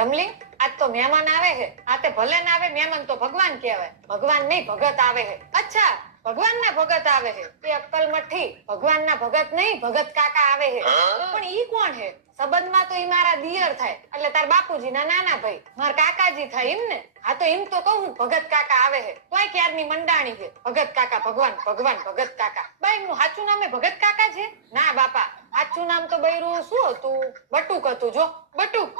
રમલી, આજ તો મહેમાન આવે છે. આ તે ભલે ના આવે, મહેમાન તો ભગવાન કહેવાય. ભગવાન નહીં, ભગત આવે છે. અચ્છા, ભગવાન ના ભગત આવે છે. એ અક્કલ મઠી, ભગવાન ના ભગત નહીં, ભગત કાકા આવે છે. પણ ઈ કોણ છે? સંબંધમાં તો ઈ મારા દિયર થાય, એટલે તાર બાપુજી ના નાના ભાઈ, મારા કાકાજી થાય એમ ને. હા તો એમ તો કહું, ભગત કાકા આવે છે. તોય ક્યારની મંડાણી છે, ભગત કાકા ભગવાન, ભગવાન ભગત કાકા. બાઈ નું સાચું નામે ભગત કાકા છે? ના બાપા, સાચું નામ તો બૈરું શું હતું? બટુક હતું. જો બટુક.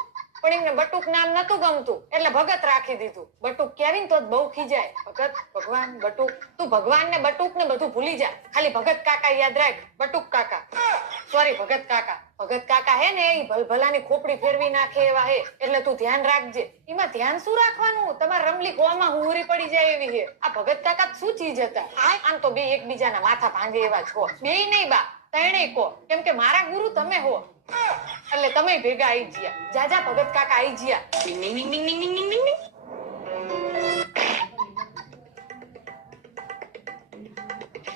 પણ એમને બટુક નામ નતું ગમતું, એટલે ભગત રાખી દીધું. બટુક કહેવી ને તો બહુ ખીજાય. ભગત ભગવાન બટુક. તું ભગવાન ને બટુક ને બધું ભૂલી જા, ખાલી ભગત કાકા યાદ રાખ. બટુક કાકા, સોરી ભગત કાકા. ભગત કાકા હે ને, એ ભલભલાની ખોપડી ફેરવી નાખે એવા હે, એટલે તું ધ્યાન રાખજે. એમાં ધ્યાન શું રાખવાનું? તમારે રમલી ગોવામાં હુંરી પડી જાય એવી છે. આ ભગત કાકા શું ચીજ હતા? આમ તો બે એકબીજાના માથા ભાંગે એવા છો. બે નહીં બા, ત્રણેય કો. કેમ કે મારા ગુરુ તમે હો, એટલે તમે ભેગા આઈ જ્યા. જાજા ભગત કાકા આઈ જ્યા.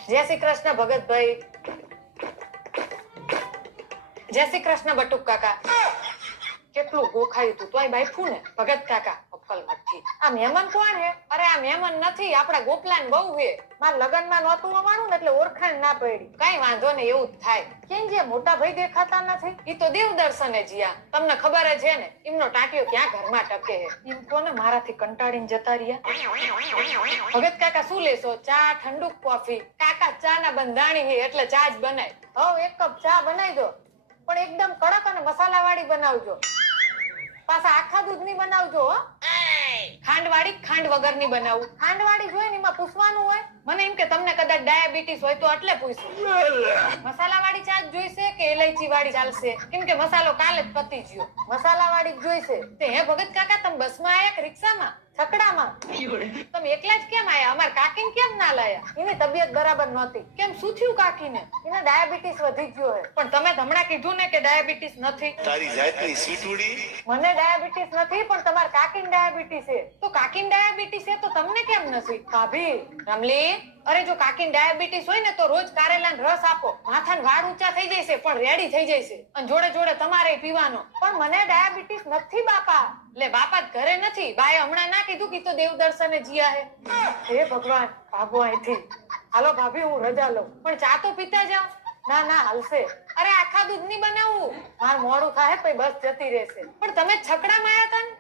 જય શ્રી કૃષ્ણ ભગતભાઈ. જય શ્રી કૃષ્ણ બટુક કાકા. કેટલું ગોખાયું તું તોય બાઈફું ને. ભગત કાકા અક્કલ મઠી. આ મહેમાન કોણ હે? અરે આ મહેમાન નથી, આપડા ગોપલાન બહુ હે. મારા લગનમાં નહોતું અમારું ને, એટલે ઓળખાણ ના પડી. કઈ વાંધો ને, એવું જ થાય. કેમ જે મોટા ભાઈ દેખાતા નથી? ઈ તો દેવ દર્શને જ્યાં. તમને ખબર જ છે ને, એમનો ટાંટિયો ક્યાં ઘરમાં ટકે હે. એમ કોને મારાથી કંટાળીને જતા રહ્યા. ભગત કાકા શું લેશો? ચા, ઠંડુ કોફી? કાકા ચા ના બંધાણી હે, એટલે ચા જ બનાય. હવે એક કપ ચા બનાવી દો, પણ એકદમ કડક અને મસાલા વાળી બનાવજો. પાછા આખા દૂધની બનાવજો હો. ખાંડ વાળી, ખાંડ વગરની બનાવું. ખાંડ વાળી જોઈએ ને, એમાં પૂછવાનું હોય. મને એમ કે તમને કદાચ ડાયાબિટીસ હોય તો એટલે પૂછ્યું. મસાલા વાળી ચા જોઈશે કે ઇલાયચી વાળી ચાલશે? કેમ કે મસાલો કાલે જ પતી ગયો. મસાલા વાળી જોઈશે. તે હે ભગત કાકા, તમે બસમાં આયા કે રિક્ષામાં? છકડામાં? તમે એકલા જ કેમ આયા? અમાર કાકીને કેમ ના લાયા? એની તબિયત બરાબર નહોતી. કેમ શું થયું કાકીને? એને ડાયાબિટીસ વધી ગયો હે. પણ તમે હમણાં કીધું ને કે ડાયાબિટીસ નથી. તારી જાતની સ્વીટુડી. મને ડાયાબિટીસ નથી, પણ તમાર કાકીને ડાયાબિટીસ છે. તો કાકીને ડાયાબિટીસ છે તો તમને કેમ નથી? ભાભી, રમલી, અરે જો કાકીને ડાયાબિટીસ હોય ને તો રોજ કારેલાનો રસ આપો. માથાના વાળ ઊંચા થઈ જશે, પણ રેડી થઈ જશે. અને જોડે જોડે તમારે પીવાનો. પણ મને ડાયાબિટીસ નથી બાપા. લે બાપા ઘરે નથી. બાએ હમણાં ના કીધું કે તો દેવ દર્શને જીયા હે. હે ભગવાન, ભાગો અહીંથી. હાલો ભાભી, હું રજા લઉં, પણ ચા તો પીતા જાવ. ના ના હાલશે. અરે આખા દૂધ ની બનાવું, માર મોડું થાય પછી બસ જતી રહેશે. પણ તમે છકડામાં આયા તા ને.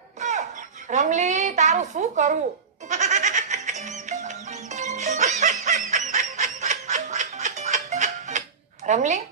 રમલી, તારું શું કરવું? રમલી,